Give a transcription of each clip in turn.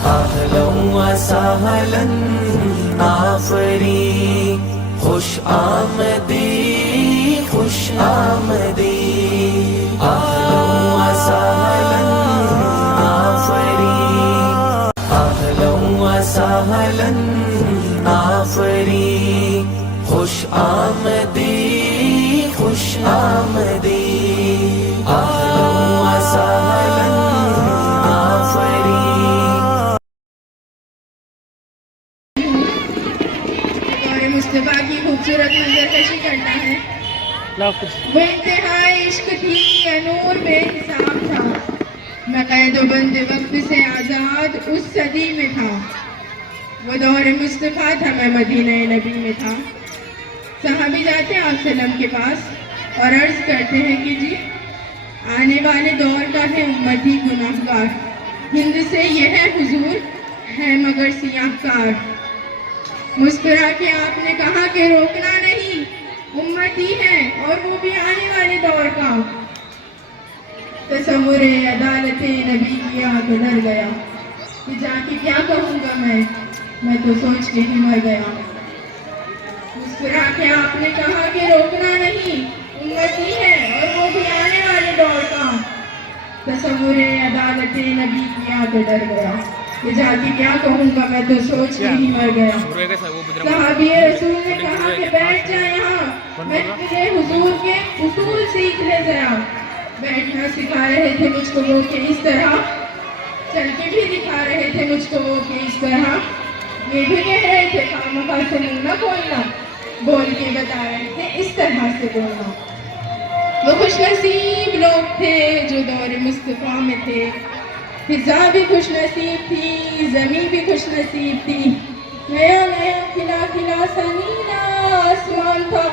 اہلا وسہلا آفری، خوش آمدی خوش آمدی، اہلا وسہلا آفری، اہلا وسہلا آفری، خوش آمدی خوش آمدی، اہلا وسہلا آفری۔ اور مصطفیٰ کی خوبصورت منظر کشی کرتا ہے۔ وہ انتہائی عشق تھی، یہ نور بے حساب تھا، میں قید و بند وقت سے آزاد اس صدی میں تھا، وہ دور مصطفیٰ تھا، میں مدینہ نبی میں تھا۔ صحابی جاتے ہیں آپ سلم کے پاس اور عرض کرتے ہیں کہ جی آنے والے دور کا ہے امتی گناہگار، ہند سے یہ ہے حضور ہے مگر سیاہ کار۔ مسکرا کے آپ نے کہا کہ روکنا نہیں، امتی ہے اور وہ بھی آنے والے دور کا۔ تصور عدالت نبی کیا تو ڈر گیا کہ جا کے کیا کہوں گا میں تو سوچ کے ہی مر گیا۔ مسکرا کے آپ نے کہا کہ روکنا نہیں، امتی ہے اور وہ بھی آنے والے دور کا۔ تصور عدالت نبی کیا تو ڈر گیا کہ جا کے کیا کہوں گا میں تو سوچ کے ہی مر گیا۔ صحابی رسول نے کہا کہ بیٹھ جا یہاں، میں تجھے حضور کے اصول سیکھ لے ذرا۔ بیٹھنا سکھا رہے تھے مجھ کو وہ کہ اس طرح، چل کے بھی دکھا رہے تھے مجھ کو وہ کہ اس طرح، یہ بھی کہہ رہے تھے خامخواہ سے منہ نہ کھولنا، بول کے بتا رہے تھے اس طرح سے بولنا۔ وہ خوش نصیب لوگ تھے جو دور مصطفیٰ میں تھے، فضا بھی خوش نصیب تھی، زمین بھی خوش نصیب تھی، نیا نیا کھلا کھلا سا نیلا آسمان تھا،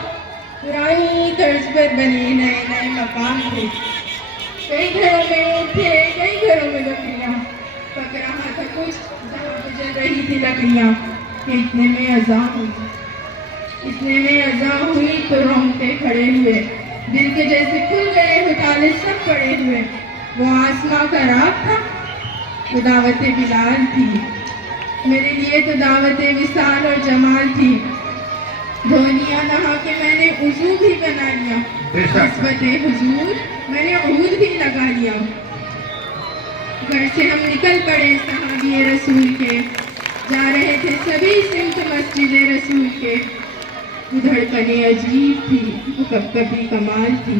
پرانی طرز پر بنے نئے نئے مقام تھے۔ کئی گھروں میں اونٹ تھے، کئی گھروں میں بکریاں، پک رہا تھا کچھ جہاں پہ جل رہی تھی لکڑیاں، کہ اتنے میں اذان ہوئی تو رونگٹے کھڑے ہوئے، دل کے جیسے کھل گئے ہوتالے سب پڑے ہوئے۔ وہ آسماں کا راگ تھا، وہ دعوت بلال تھی، میرے لیے تو دعوت وصال اور جمال تھی۔ دھونیاں نہا کے میں نے وضو بھی بنا لیا، نسبت حضور میں نے عہد بھی لگا لیا۔ گھر سے ہم نکل پڑے صحابی رسول کے، جا رہے تھے سبھی سمت مسجد رسول کے۔ دھڑکنیں عجیب تھی، کپکپی کمال تھی،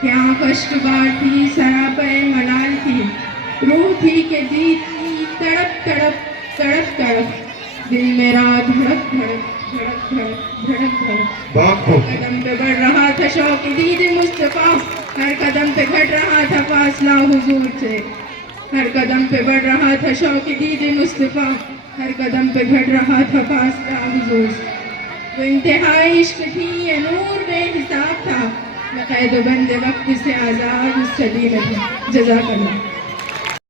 کیا کشکبار تھی، سراپے ملال تھی، روح تھی کہ دی تھی تڑپ تڑپ تڑپ تڑپ، دل میرا دھڑک دھڑک دھڑک دھڑک دھڑک دھڑک۔ ہر قدم پہ بڑھ رہا تھا شوق دید مصطفیٰ، ہر قدم پہ گھٹ رہا تھا فاصلہ حضور سے، ہر قدم پہ بڑھ رہا تھا شوق دید مصطفیٰ، ہر قدم پہ گھٹ رہا تھا فاصلہ حضور سے۔ وہ انتہائی عشق تھی، یہ نور بے حساب تھا، میں قید و بند وقت سے آزاد اس صدی میں تھا۔ جزاک اللہ۔